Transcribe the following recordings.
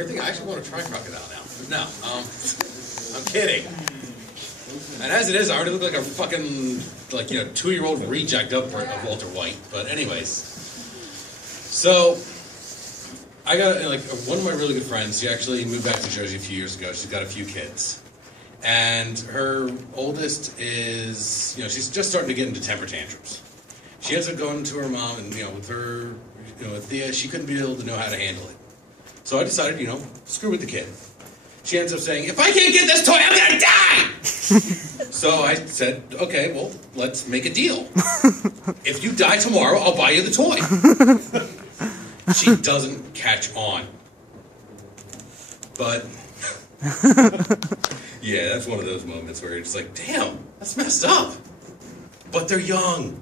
everything. I actually want to try crocodile now. No, I'm kidding. And as it is, I already look like a fucking, 2-year-old reject of Walter White. But anyways, so I got, one of my really good friends, she actually moved back to Jersey a few years ago. She's got a few kids. And her oldest is, she's just starting to get into temper tantrums. She ends up going to her mom, and, with her, with Thea, she couldn't be able to know how to handle it. So I decided, screw with the kid. She ends up saying, if I can't get this toy, I'm gonna die! So I said, okay, well, let's make a deal. If you die tomorrow, I'll buy you the toy. She doesn't catch on. But, yeah, that's one of those moments where you're just like, damn, that's messed up. But they're young.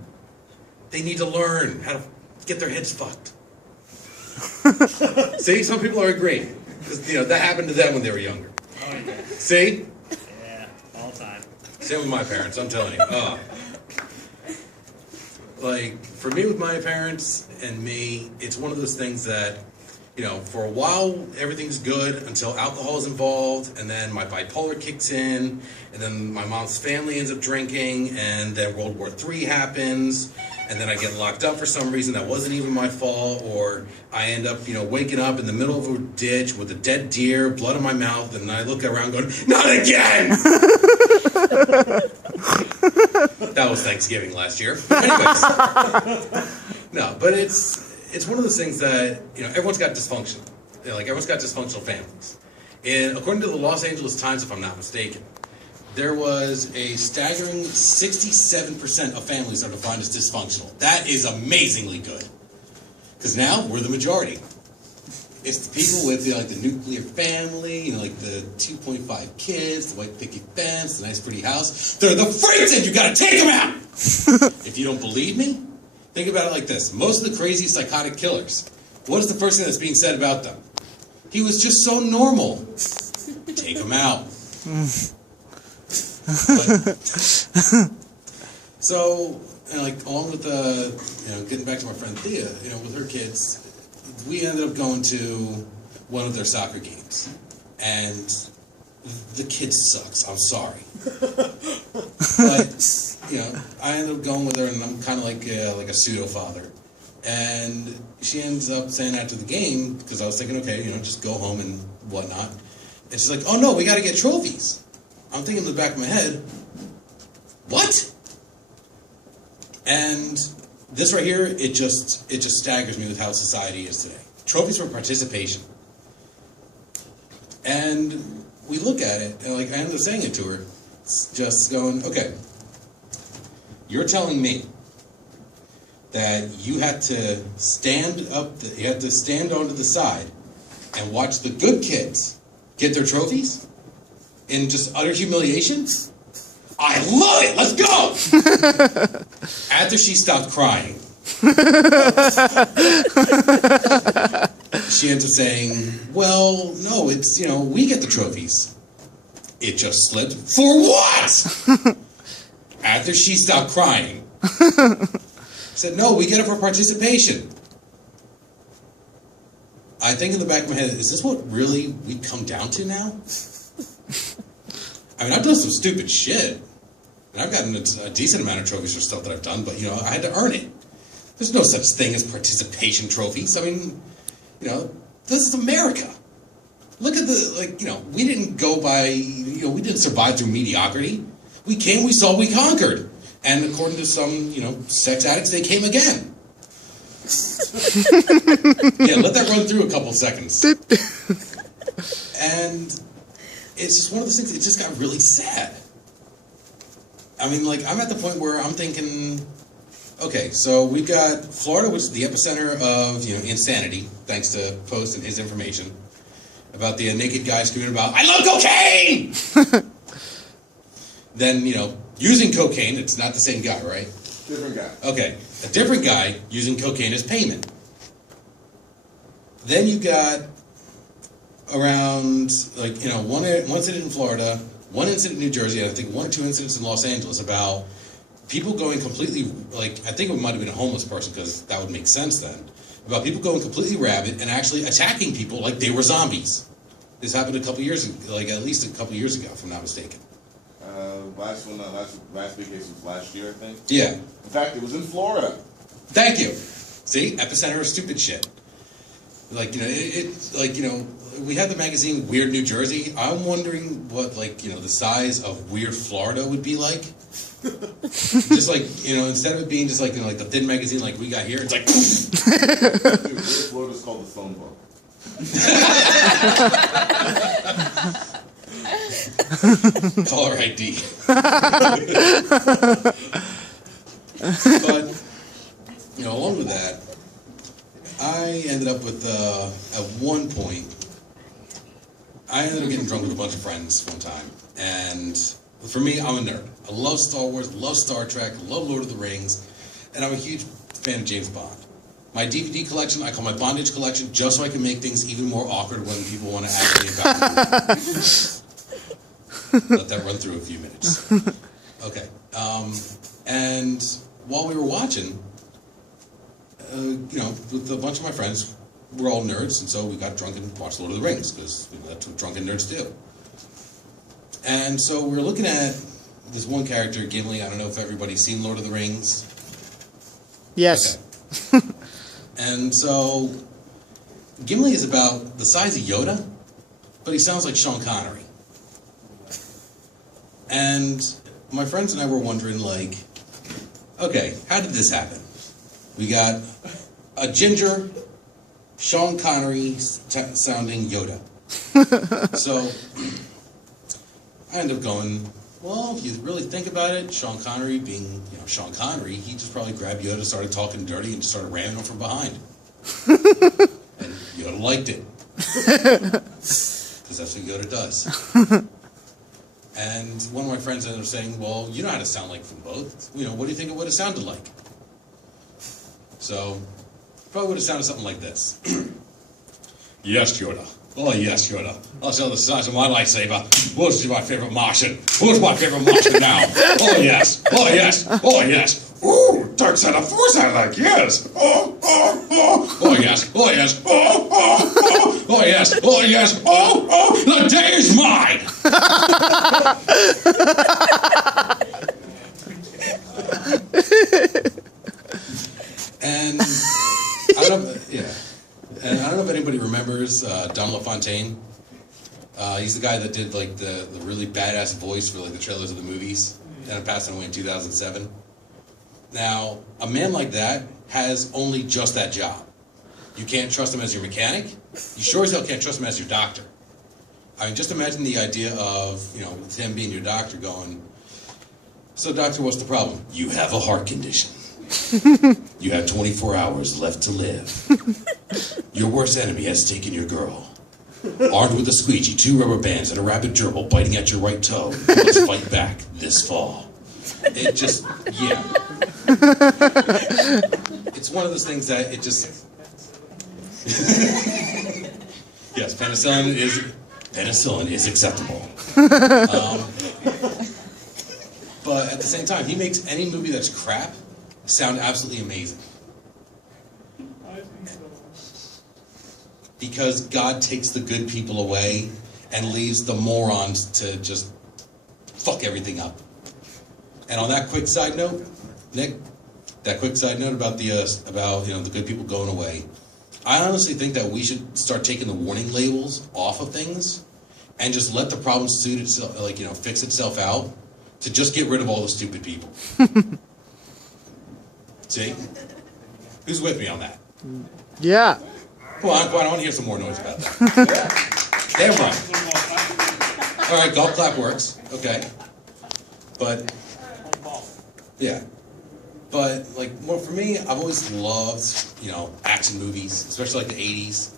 They need to learn how to get their heads fucked. See, some people are agreeing. That happened to them when they were younger. Oh, yeah. See? Yeah, all the time. Same with my parents, I'm telling you. For me with my parents and me, it's one of those things that, for a while everything's good until alcohol is involved, and then my bipolar kicks in, and then my mom's family ends up drinking, and then World War III happens, and then I get locked up for some reason that wasn't even my fault, or I end up, waking up in the middle of a ditch with a dead deer, blood in my mouth, and I look around going, not again! That was Thanksgiving last year. Anyways. No, but it's one of those things that, everyone's got dysfunction. Everyone's got dysfunctional families. And according to the Los Angeles Times, if I'm not mistaken, there was a staggering 67% of families are defined as dysfunctional. That is amazingly good. Because now we're the majority. It's the people with the nuclear family, the 2.5 kids, the white picket fence, the nice pretty house. They're the freaks and you gotta take them out! If you don't believe me, think about it like this. Most of the crazy psychotic killers, what is the first thing that's being said about them? He was just so normal. Take him out. So, along with getting back to my friend Thea, with her kids, we ended up going to one of their soccer games, and the kid sucks. I'm sorry, but I ended up going with her, and I'm kind of like a pseudo father, and she ends up saying after the game, because I was thinking, okay, just go home and whatnot, and she's like, oh no, we got to get trophies. I'm thinking in the back of my head, what? And this right here, it just staggers me with how society is today. Trophies for participation. And we look at it, and I ended up saying it to her, just going, okay, you're telling me that you had to stand onto the side and watch the good kids get their trophies in just utter humiliation? I love it! Let's go! After she stopped crying, she ends up saying, well, no, it's, we get the trophies. It just slipped. For what? After she stopped crying, said, no, we get it for participation. I think in the back of my head, is this what really we come down to now? I mean, I've done some stupid shit. And I've gotten a decent amount of trophies for stuff that I've done, but, I had to earn it. There's no such thing as participation trophies. I mean, this is America. Look at we didn't go by, we didn't survive through mediocrity. We came, we saw, we conquered. And according to some, sex addicts, they came again. Yeah, let that run through a couple seconds. And it's just one of those things, it just got really sad. I mean, I'm at the point where I'm thinking, okay, so we've got Florida, which is the epicenter of, insanity, thanks to Post and his information, about the naked guy screaming about, I love cocaine! Then, using cocaine, it's not the same guy, right? Different guy. Okay, a different guy using cocaine as payment. Then you got around, one incident in Florida, one incident in New Jersey, and I think 1 or 2 incidents in Los Angeles about people going completely, I think it might have been a homeless person, because that would make sense then, about people going completely rabid and actually attacking people like they were zombies. This happened a couple years ago, like at least a couple years ago, if I'm not mistaken. Last big case was last year, I think. Yeah. In fact, it was in Florida. Thank you. See, epicenter of stupid shit. Like, you know, we had the magazine Weird New Jersey. I'm wondering what, like, you know, the size of Weird Florida would be like. Just like, you know, instead of it being just like, you know, like the thin magazine like we got here, it's like. Dude, Weird Florida's called the phone book. Caller ID. But, you know, along with that, I ended up with, at one point, I ended up getting drunk with a bunch of friends one time. And for me, I'm a nerd. I love Star Wars, love Star Trek, love Lord of the Rings, and I'm a huge fan of James Bond. My DVD collection, I call my bondage collection, just so I can make things even more awkward when people want to ask me about it. Let that run through a few minutes. Okay. And while we were watching, you know, with a bunch of my friends, we're all nerds, and so we got drunk and watched Lord of the Rings, because that's what drunken nerds do. And so we're looking at this one character, Gimli. I don't know if everybody's seen Lord of the Rings. Yes. Okay. And so Gimli is about the size of Yoda, but he sounds like Sean Connery. And my friends and I were wondering, like, okay, how did this happen? We got a ginger, Sean Connery sounding Yoda. So I ended up going, well, if you really think about it, Sean Connery being, you know, Sean Connery, he just probably grabbed Yoda, started talking dirty, and just started ramming him from behind. And Yoda liked it. Because that's what Yoda does. And one of my friends ended up saying, well, you know how to sound like from both. You know, what do you think it would have sounded like? So, probably would have sounded something like this. Yes, Yoda. Oh, yes, Yoda. I'll show the size of my lightsaber. Who's my favorite Martian? Who's my favorite Martian now? Oh, yes. Oh, yes. Oh, yes. Ooh, dark side of force, I like, yes. Oh, oh, oh. Oh, yes. Oh, yes. Oh, oh, oh. Oh, yes. Oh, yes. Oh, oh. The day is mine. And I don't know, yeah. And I don't know if anybody remembers Don LaFontaine. He's the guy that did like the really badass voice for like the trailers of the movies. And passed away in 2007. Now, a man like that has only just that job. You can't trust him as your mechanic. You sure as hell can't trust him as your doctor. I mean, just imagine the idea of, you know, him being your doctor going, so doctor, what's the problem? You have a heart condition. You have 24 hours left to live. Your worst enemy has taken your girl. Armed with a squeegee, 2 rubber bands, and a rabid gerbil biting at your right toe. Let's fight back this fall. It just, yeah. It's one of those things that it just... Yes, penicillin is acceptable. But at the same time, he makes any movie that's crap sound absolutely amazing. Because God takes the good people away and leaves the morons to just fuck everything up. And on that quick side note, Nick, that quick side note about the the good people going away, I honestly think that we should start taking the warning labels off of things and just let the problem suit itself, like, you know, fix itself out to just get rid of all the stupid people. See? Who's with me on that? Yeah. Come on, I want to hear some more noise about that. Damn right. All right, golf clap works. Okay. But, yeah. But, like, well, for me, I've always loved, you know, action movies, especially like the 80s.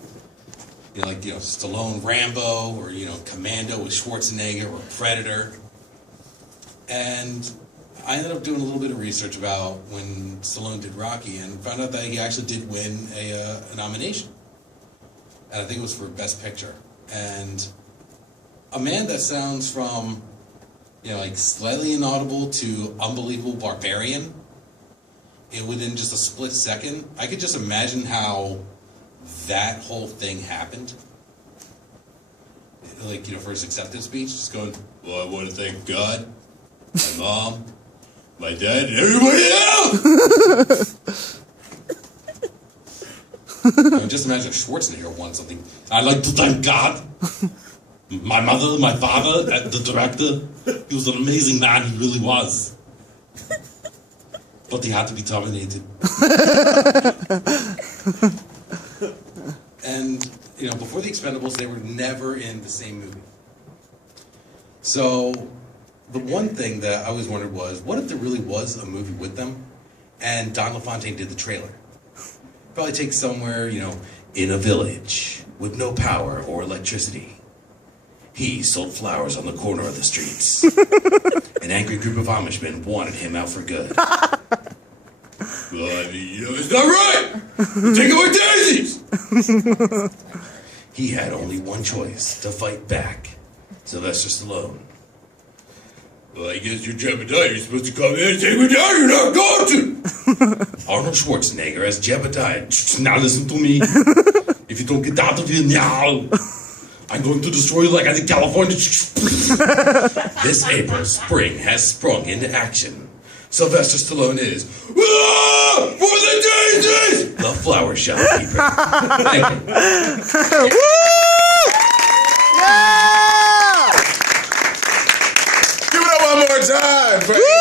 You know, like, you know, Stallone, Rambo, or, you know, Commando with Schwarzenegger, or Predator. And I ended up doing a little bit of research about when Stallone did Rocky and found out that he actually did win a nomination. And I think it was for Best Picture. And a man that sounds from, you know, like slightly inaudible to unbelievable barbarian, within just a split second, I could just imagine how that whole thing happened. Like, you know, for his acceptance speech, just going, well, I want to thank God, my mom, my dad, and everybody else! Just imagine Schwarzenegger won something. I'd like to thank God, my mother, my father, the director. He was an amazing man, he really was. But he had to be terminated. And, you know, before the Expendables, they were never in the same movie. So, the one thing that I always wondered was, what if there really was a movie with them, and Don LaFontaine did the trailer? Probably take somewhere, you know, in a village, with no power or electricity. He sold flowers on the corner of the streets. An angry group of Amishmen wanted him out for good. Well, I mean, you know, it's not right! You're taking away daisies! He had only one choice, to fight back. Sylvester Stallone. Well, I guess you're Jebediah. You're supposed to come in and take me down. You're not going to! Arnold Schwarzenegger as Jebediah. Now listen to me. If you don't get out of here now, I'm going to destroy you like I did California. This April, spring has sprung into action. Sylvester Stallone is for the daisies! The flower shopkeeper. Thank you. Woo! Yeah! Give it up one more time, Frank.